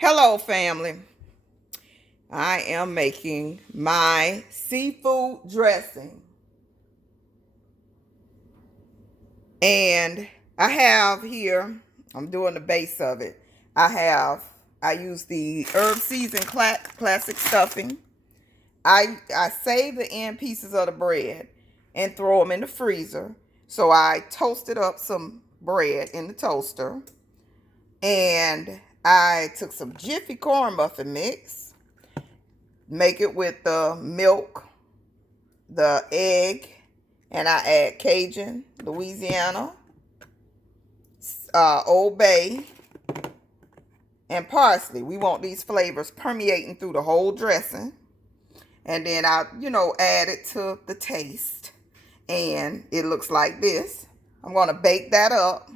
Hello, family. I am making my seafood dressing. And I have here, I'm doing the base of it. I use the herb seasoned classic stuffing. I save the end pieces of the bread and throw them in the freezer. So I toasted up some bread in the toaster. And I took some Jiffy corn muffin mix. Make it with the milk, the egg, and I add Cajun, Louisiana, Old Bay, and parsley. We want these flavors permeating through the whole dressing. And then I, add it to the taste. And it looks like this. I'm going to bake that up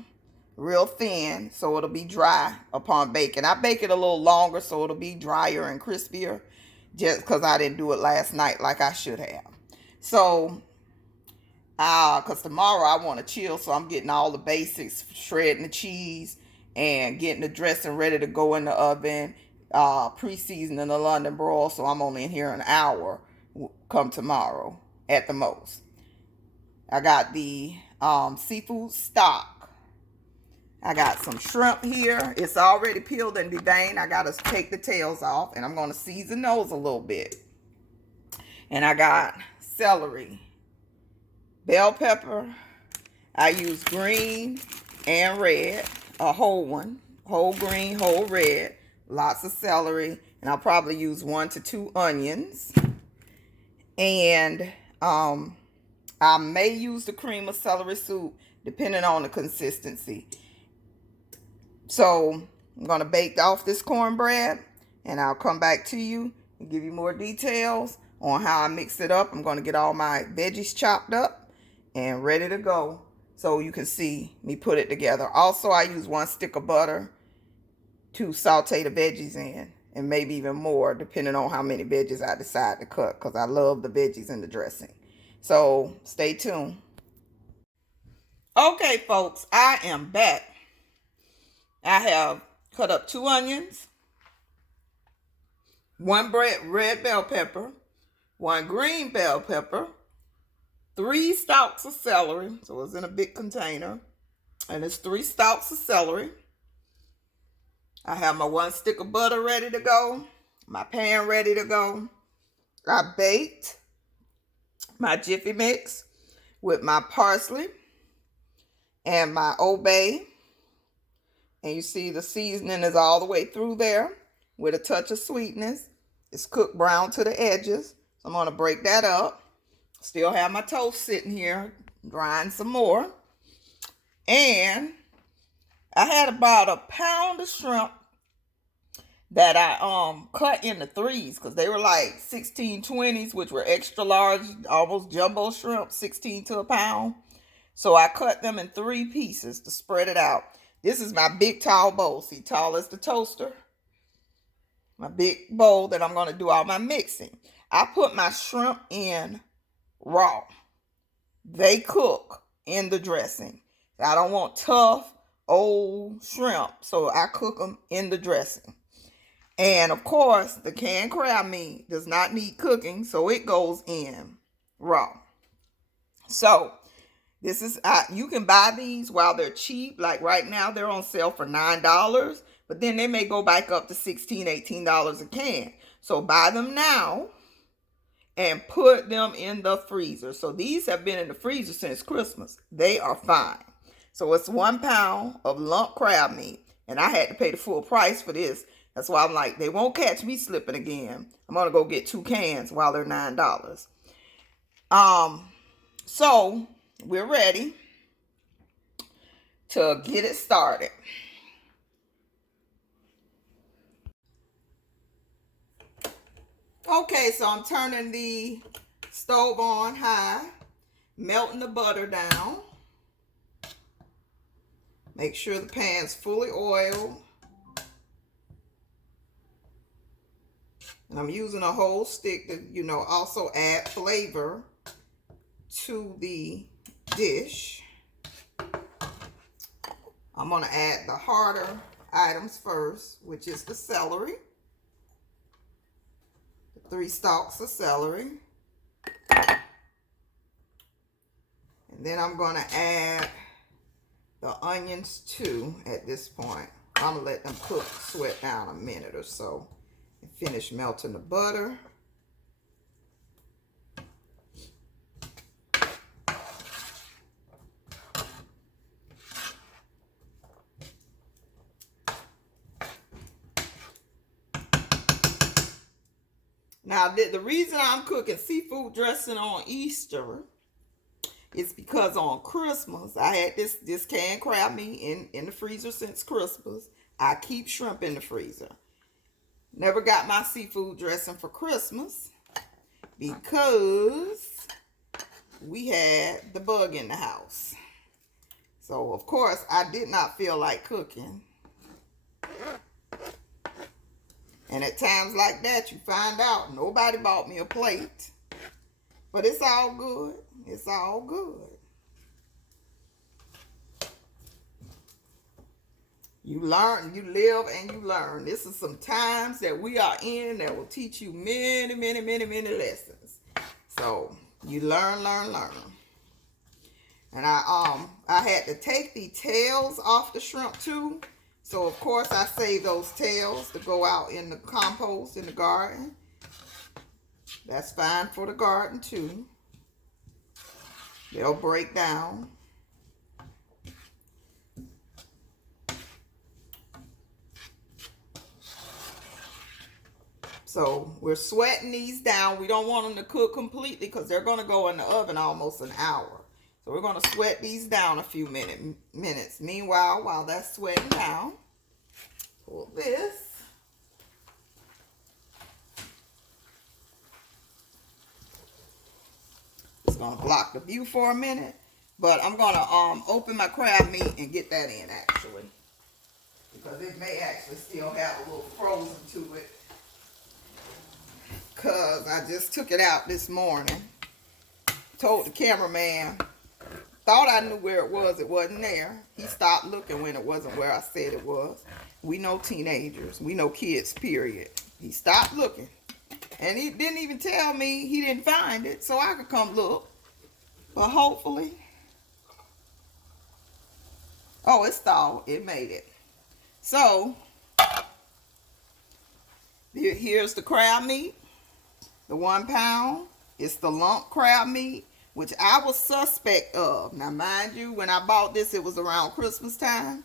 real thin so it'll be dry upon baking. I bake it a little longer so it'll be drier and crispier, just because I didn't do it last night like I should have. So, because tomorrow I want to chill, so I'm getting all the basics, shredding the cheese and getting the dressing ready to go in the oven, pre-seasoning the London broil, so I'm only in here an hour come tomorrow at the most. I got the seafood stock. I got some shrimp here. It's already peeled and deveined. I got to take the tails off, and I'm going to season those a little bit. And I got celery, bell pepper. I use green and red, a whole one, whole green, whole red, lots of celery, and I'll probably use 1 to 2 onions. And I may use the cream of celery soup depending on the consistency. So I'm going to bake off this cornbread, and I'll come back to you and give you more details on how I mix it up. I'm going to get all my veggies chopped up and ready to go so you can see me put it together. Also, I use 1 stick of butter to saute the veggies in, and maybe even more depending on how many veggies I decide to cut, because I love the veggies in the dressing. So stay tuned. Okay, folks, I am back. I have cut up 2 onions, 1 red bell pepper, 1 green bell pepper, 3 stalks of celery. So it's in a big container. And it's 3 stalks of celery. I have my 1 stick of butter ready to go. My pan ready to go. I baked my Jiffy mix with my parsley and my Old Bay. And you see the seasoning is all the way through there with a touch of sweetness. It's cooked brown to the edges. So I'm going to break that up. Still have my toast sitting here, drying some more. And I had about a pound of shrimp that I cut into 3s, because they were like 16/20s, which were extra large, almost jumbo shrimp, 16 to a pound. So I cut them in 3 pieces to spread it out. This is my big tall bowl. See, tall as the toaster. My big bowl that I'm going to do all my mixing. I put my shrimp in raw. They cook in the dressing. I don't want tough, old shrimp, so I cook them in the dressing. And of course, the canned crab meat does not need cooking, so it goes in raw. So this is, you can buy these while they're cheap. Like right now, they're on sale for $9. But then they may go back up to $16, $18 a can. So buy them now and put them in the freezer. So these have been in the freezer since Christmas. They are fine. So it's 1 pound of lump crab meat. And I had to pay the full price for this. That's why I'm like, they won't catch me slipping again. I'm going to go get 2 cans while they're $9. So we're ready to get it started. Okay, so I'm turning the stove on high, melting the butter down. Make sure the pan's fully oiled. And I'm using a whole stick to, also add flavor to the dish. I'm going to add the harder items first, which is the celery. The 3 stalks of celery. And then I'm going to add the onions too at this point. I'm going to let them cook, sweat down a minute or so. And finish melting the butter. Now, the reason I'm cooking seafood dressing on Easter is because on Christmas, I had this canned crab meat in the freezer since Christmas. I keep shrimp in the freezer. Never got my seafood dressing for Christmas because we had the bug in the house. So, of course, I did not feel like cooking. And at times like that, you find out nobody bought me a plate. But it's all good. It's all good. You learn, you live, and you learn. This is some times that we are in that will teach you many, many, many, many lessons. So you learn. And I had to take the tails off the shrimp too. So of course I save those tails to go out in the compost in the garden. That's fine for the garden too. They'll break down. So we're sweating these down. We don't want them to cook completely because they're going to go in the oven almost an hour. So we're going to sweat these down a few minutes. Meanwhile, while that's sweating down, pull this. It's going to block the view for a minute. But I'm going to open my crab meat and get that in actually. Because it may actually still have a little frozen to it. Because I just took it out this morning. Told the cameraman. Thought I knew where it was. It wasn't there. He stopped looking when it wasn't where I said it was. We know teenagers. We know kids, period. He stopped looking. And he didn't even tell me he didn't find it so I could come look. But hopefully. Oh, it's thawed. It made it. So, here's the crab meat. The 1 pound. It's the lump crab meat, which I was suspect of. Now, mind you, when I bought this, it was around Christmas time.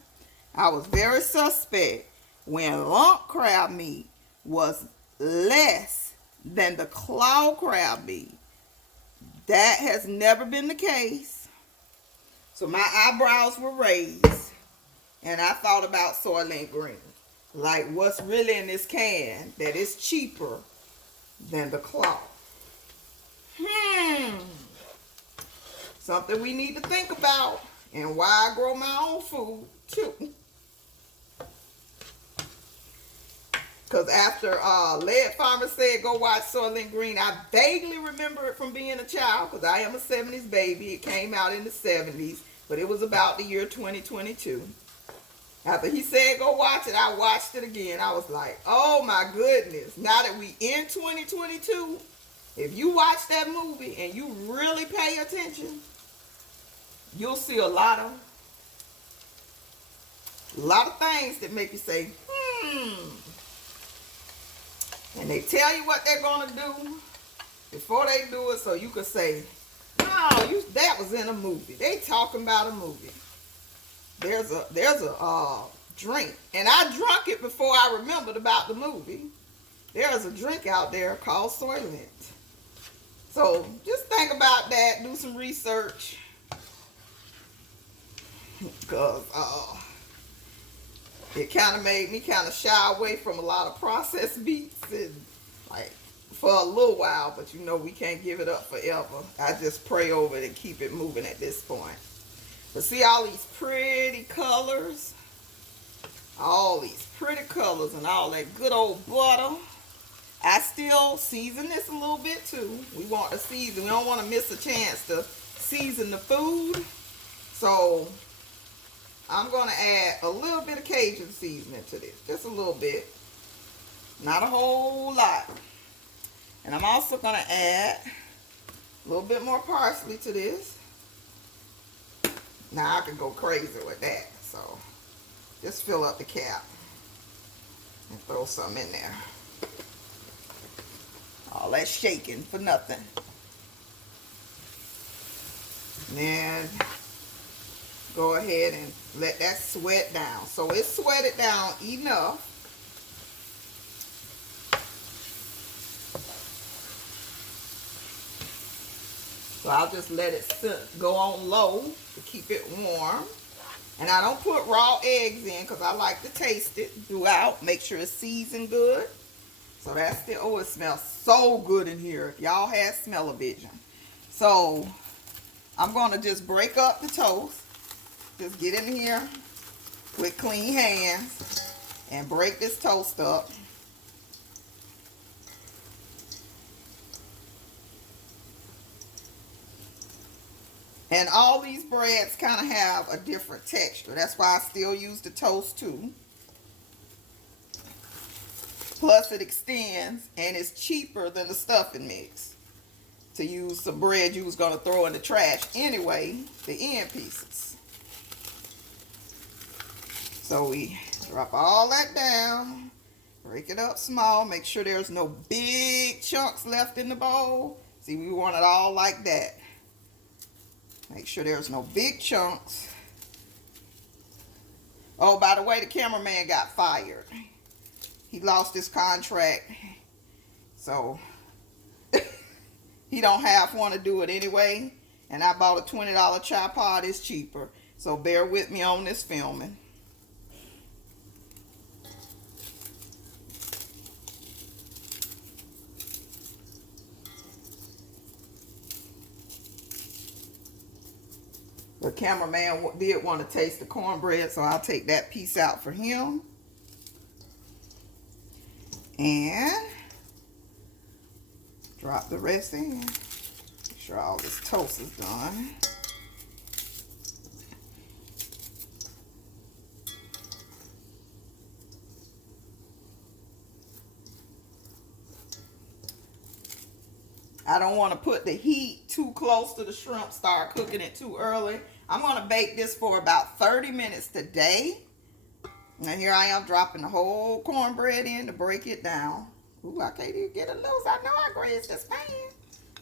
I was very suspect when lump crab meat was less than the claw crab meat. That has never been the case. So my eyebrows were raised, and I thought about soylent green. Like, what's really in this can that is cheaper than the claw? Something we need to think about, and why I grow my own food too. Because after Lead Farmer said go watch Soylent Green, I vaguely remember it from being a child, because I am a 70s baby. It came out in the 70s, but it was about the year 2022. After he said go watch it, I watched it again. I was like, oh my goodness. Now that we in 2022, if you watch that movie and you really pay attention, you'll see a lot of things that make you say, And they tell you what they're going to do before they do it, so you can say, no, that was in a movie. They talking about a movie. There's a drink, and I drank it before I remembered about the movie. There's a drink out there called Soylent. So just think about that. Do some research. Because it kind of made me kind of shy away from a lot of processed meats, and like for a little while, but you know we can't give it up forever. I just pray over it and keep it moving at this point. But see all these pretty colors, all these pretty colors and all that good old butter. I still season this a little bit too. We want to season. We don't want to miss a chance to season the food. So I'm going to add a little bit of Cajun seasoning to this. Just a little bit. Not a whole lot. And I'm also going to add a little bit more parsley to this. Now I can go crazy with that. So just fill up the cap and throw some in there. All that shaking for nothing. And then go ahead and let that sweat down. So it's sweated down enough. So I'll just let it go on low to keep it warm. And I don't put raw eggs in because I like to taste it throughout. Make sure it's seasoned good. So that's the, oh, it smells so good in here. If y'all had smell-o-vision. So I'm going to just break up the toast. Just get in here with clean hands and break this toast up. And all these breads kind of have a different texture. That's why I still use the toast too. Plus it extends and it's cheaper than the stuffing mix to use some bread you was going to throw in the trash anyway, the end pieces. So we drop all that down, break it up small, make sure there's no big chunks left in the bowl. See, we want it all like that. Make sure there's no big chunks. Oh, by the way, the cameraman got fired. He lost his contract. So he don't have one to do it anyway. And I bought a $20 tripod. It's cheaper. So bear with me on this filming. The cameraman did want to taste the cornbread, so I'll take that piece out for him. And drop the rest in. Make sure all this toast is done. I don't want to put the heat too close to the shrimp, start cooking it too early. I'm going to bake this for about 30 minutes today. And here I am dropping the whole cornbread in to break it down. Ooh, I can't even get it loose. I know I grazed this pan.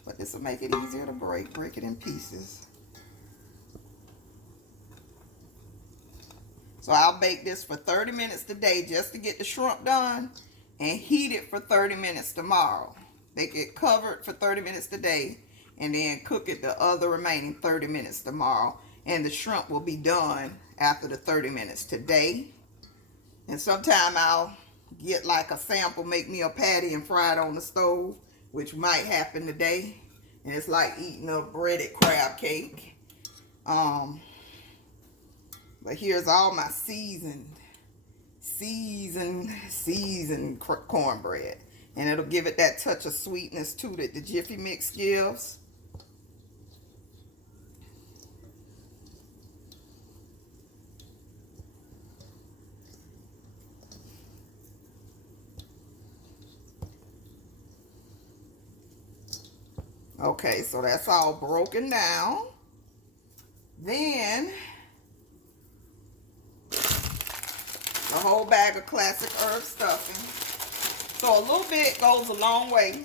But this will make it easier to break. Break it in pieces. So I'll bake this for 30 minutes today just to get the shrimp done. And heat it for 30 minutes tomorrow. Bake it covered for 30 minutes today. And then cook it the other remaining 30 minutes tomorrow. And the shrimp will be done after the 30 minutes today. And sometime I'll get like a sample, make me a patty and fry it on the stove, which might happen today. And it's like eating a breaded crab cake. But here's all my seasoned cornbread. And it'll give it that touch of sweetness too that the Jiffy mix gives. Okay, so that's all broken down. Then a whole bag of classic herb stuffing. So a little bit goes a long way.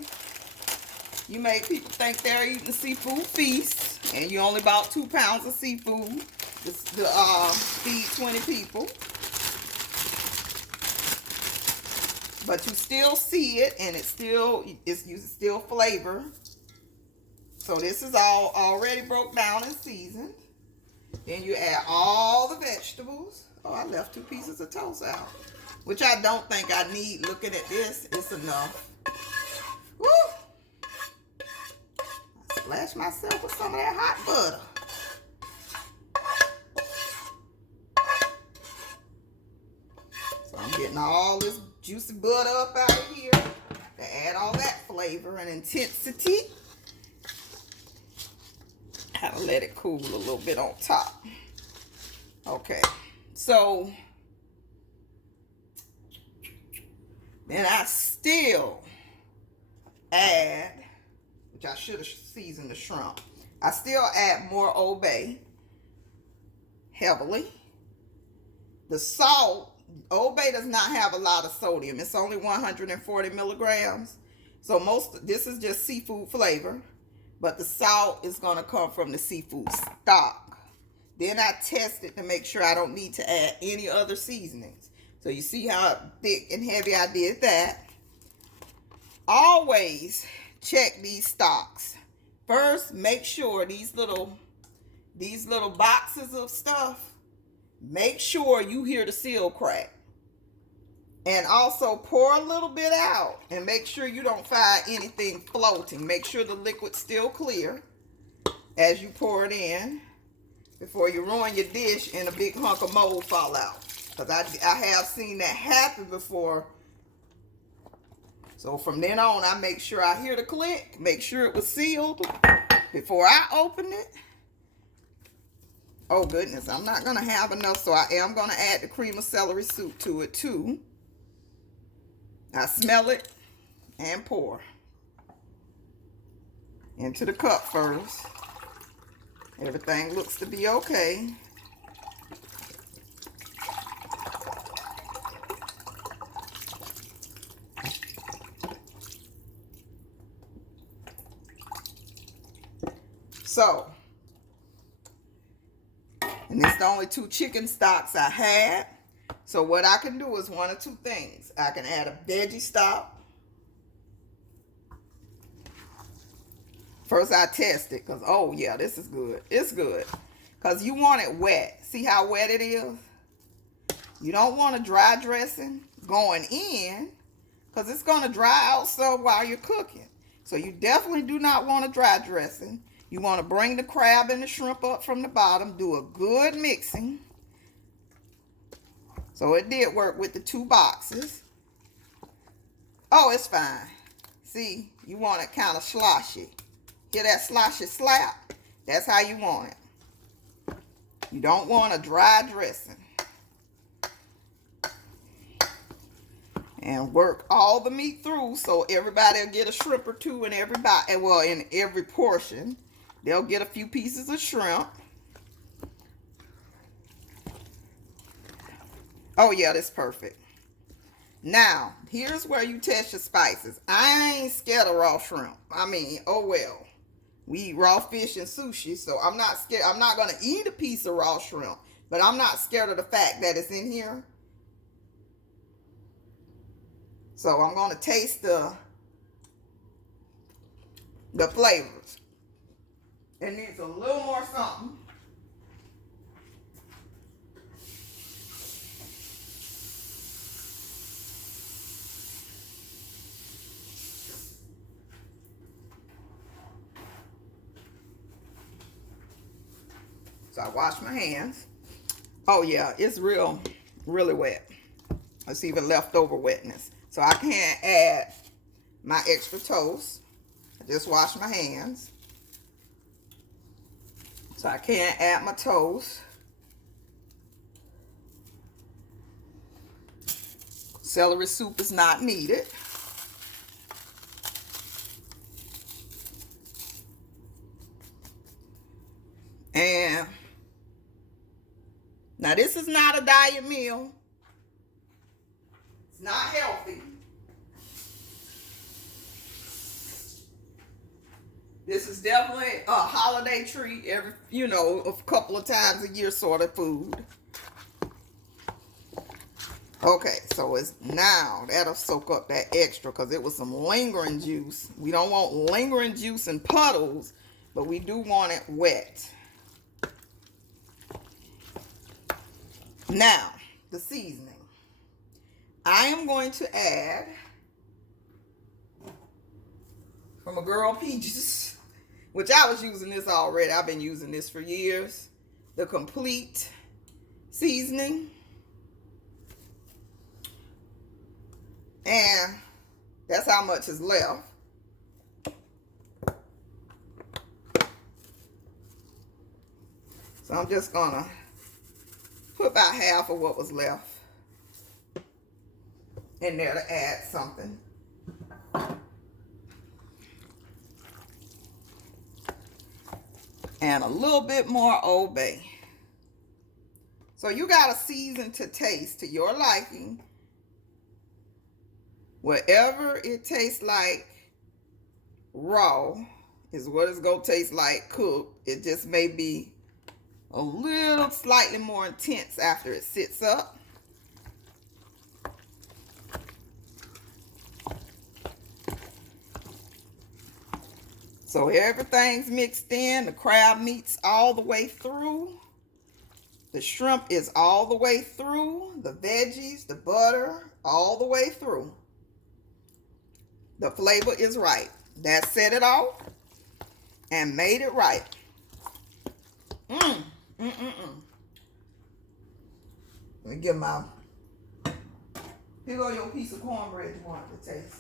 You make people think they're eating a seafood feast, and you only bought 2 pounds of seafood to feed 20 people. But you still see it, and it's still flavor. So this is all already broke down and seasoned. Then you add all the vegetables. Oh, I left 2 pieces of toast out, which I don't think I need. Looking at this, it's enough. Woo! I splashed myself with some of that hot butter. So I'm getting all this juicy butter up out of here to add all that flavor and intensity. Kind of let it cool a little bit on top. Okay, So then I still add, which I should have seasoned the shrimp. I still add more Old Bay heavily. The salt, Old Bay does not have a lot of sodium. It's only 140 milligrams. So this is just seafood flavor, but the salt is going to come from the seafood stock. Then I test it to make sure I don't need to add any other seasonings. So you see how thick and heavy I did that. Always check these stocks. First, make sure these little boxes of stuff, make sure you hear the seal crack. And also pour a little bit out and make sure you don't find anything floating. Make sure the liquid's still clear as you pour it in before you ruin your dish and a big hunk of mold fall out. Because I have seen that happen before. So from then on, I make sure I hear the click, make sure it was sealed before I open it. Oh goodness, I'm not gonna have enough, so I am gonna add the cream of celery soup to it too. I smell it and pour into the cup first. Everything looks to be okay. So, and it's the only 2 chicken stocks I had. So what I can do is one of 2 things. I can add a veggie stock. First I test it because, oh yeah, this is good. It's good. Because you want it wet. See how wet it is? You don't want a dry dressing going in because it's going to dry out some while you're cooking. So you definitely do not want a dry dressing. You want to bring the crab and the shrimp up from the bottom. Do a good mixing. So it did work with the 2 boxes. Oh, it's fine. See, you want it kind of sloshy. Hear that sloshy slap? That's how you want it. You don't want a dry dressing. And work all the meat through so everybody will get a shrimp or 2 in every bite. Well, in every portion. They'll get a few pieces of shrimp. Oh yeah, that's perfect. Now, here's where you test your spices. I ain't scared of raw shrimp. I mean, oh well. We eat raw fish and sushi, so I'm not scared. I'm not going to eat a piece of raw shrimp, but I'm not scared of the fact that it's in here. So I'm going to taste the flavors. It needs a little more something. So I wash my hands. Oh yeah, it's really wet. It's even leftover wetness. So I can't add my extra toast. I just wash my hands. So I can't add my toast. Celery soup is not needed. And now this is not a diet meal. It's not healthy. This is definitely a holiday treat every, a couple of times a year sort of food. Okay, so it's now, that'll soak up that extra because it was some lingering juice. We don't want lingering juice in puddles, but we do want it wet. Now, the seasoning. I am going to add from a Girl Peaches, which I was using this already. I've been using this for years. The complete seasoning. And that's how much is left. So I'm just gonna put about half of what was left in there to add something. And a little bit more Old Bay. So you got to season to taste to your liking. Whatever it tastes like raw is what it's going to taste like cooked. It just may be a little slightly more intense after it sits up. So everything's mixed in. The crab meat's all the way through. The shrimp is all the way through. The veggies, the butter, all the way through. The flavor is right. That set it off and made it right. Let me get my... Here go your piece of cornbread you want to taste.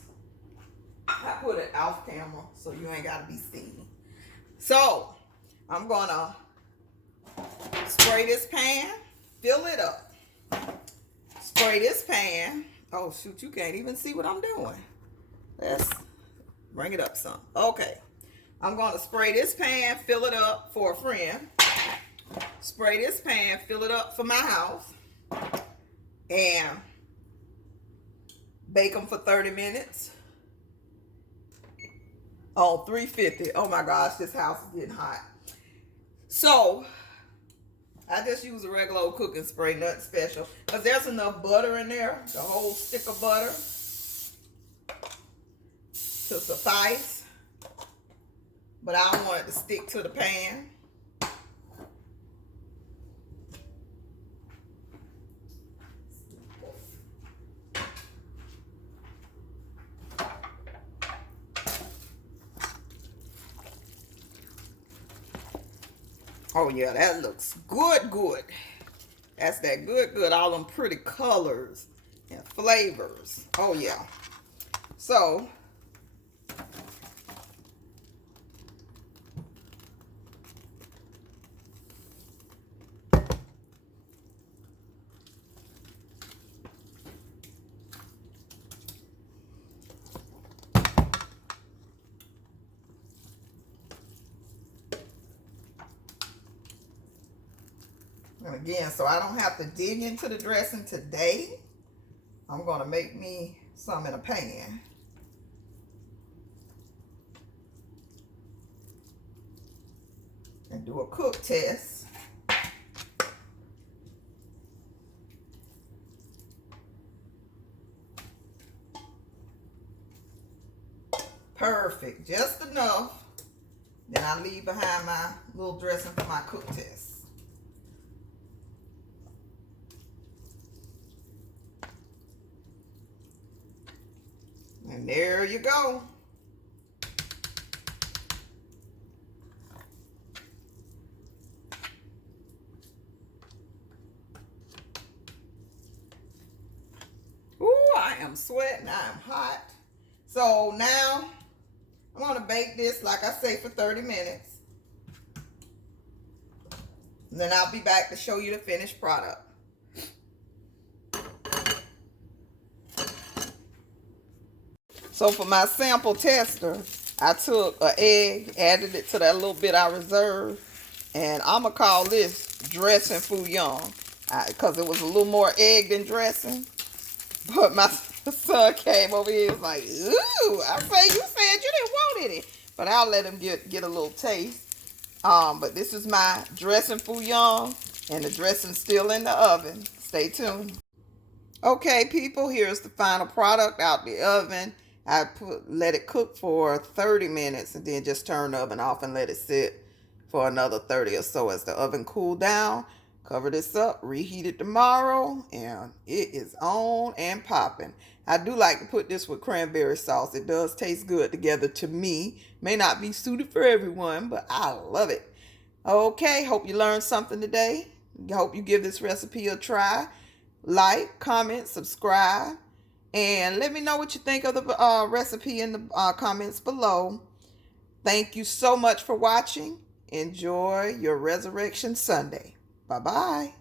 I put it off camera so you ain't got to be seen. So, I'm going to spray this pan, fill it up. Spray this pan. Oh, shoot, you can't even see what I'm doing. Let's bring it up some. Okay. I'm going to spray this pan, fill it up for a friend. Spray this pan, fill it up for my house. And bake them for 30 minutes. On 350. Oh my gosh, this house is getting hot. So, I just use a regular old cooking spray, nothing special. Because there's enough butter in there, the whole stick of butter, to suffice. But I don't want it to stick to the pan. Oh yeah, that looks good, good. That's that good, good. All them pretty colors and flavors. Oh yeah. So, and again, so I don't have to dig into the dressing today, I'm going to make me some in a pan. And do a cook test. Perfect, just enough. Then I leave behind my little dressing for my cook test. And there you go. Ooh, I am sweating. I am hot. So now I'm going to bake this, like I say, for 30 minutes. And then I'll be back to show you the finished product. So for my sample tester, I took an egg, added it to that little bit I reserved, and I'm going to call this dressing fouillon because it was a little more egg than dressing. But my son came over here and was like, ooh, I say, you said you didn't want any. But I'll let him get a little taste. But this is my dressing fouillon, and the dressing's still in the oven. Stay tuned. Okay, people, here's the final product out the oven. I let it cook for 30 minutes and then just turn the oven off and let it sit for another 30 or so as the oven cooled down. Cover this up, reheat it tomorrow, and it is on and popping. I do like to put this with cranberry sauce. It does taste good together to me. May not be suited for everyone, but I love it. Okay, hope you learned something today. Hope you give this recipe a try. Like, comment, subscribe, and let me know what you think of the recipe in the comments below. Thank you so much for watching. Enjoy your Resurrection Sunday. Bye-bye.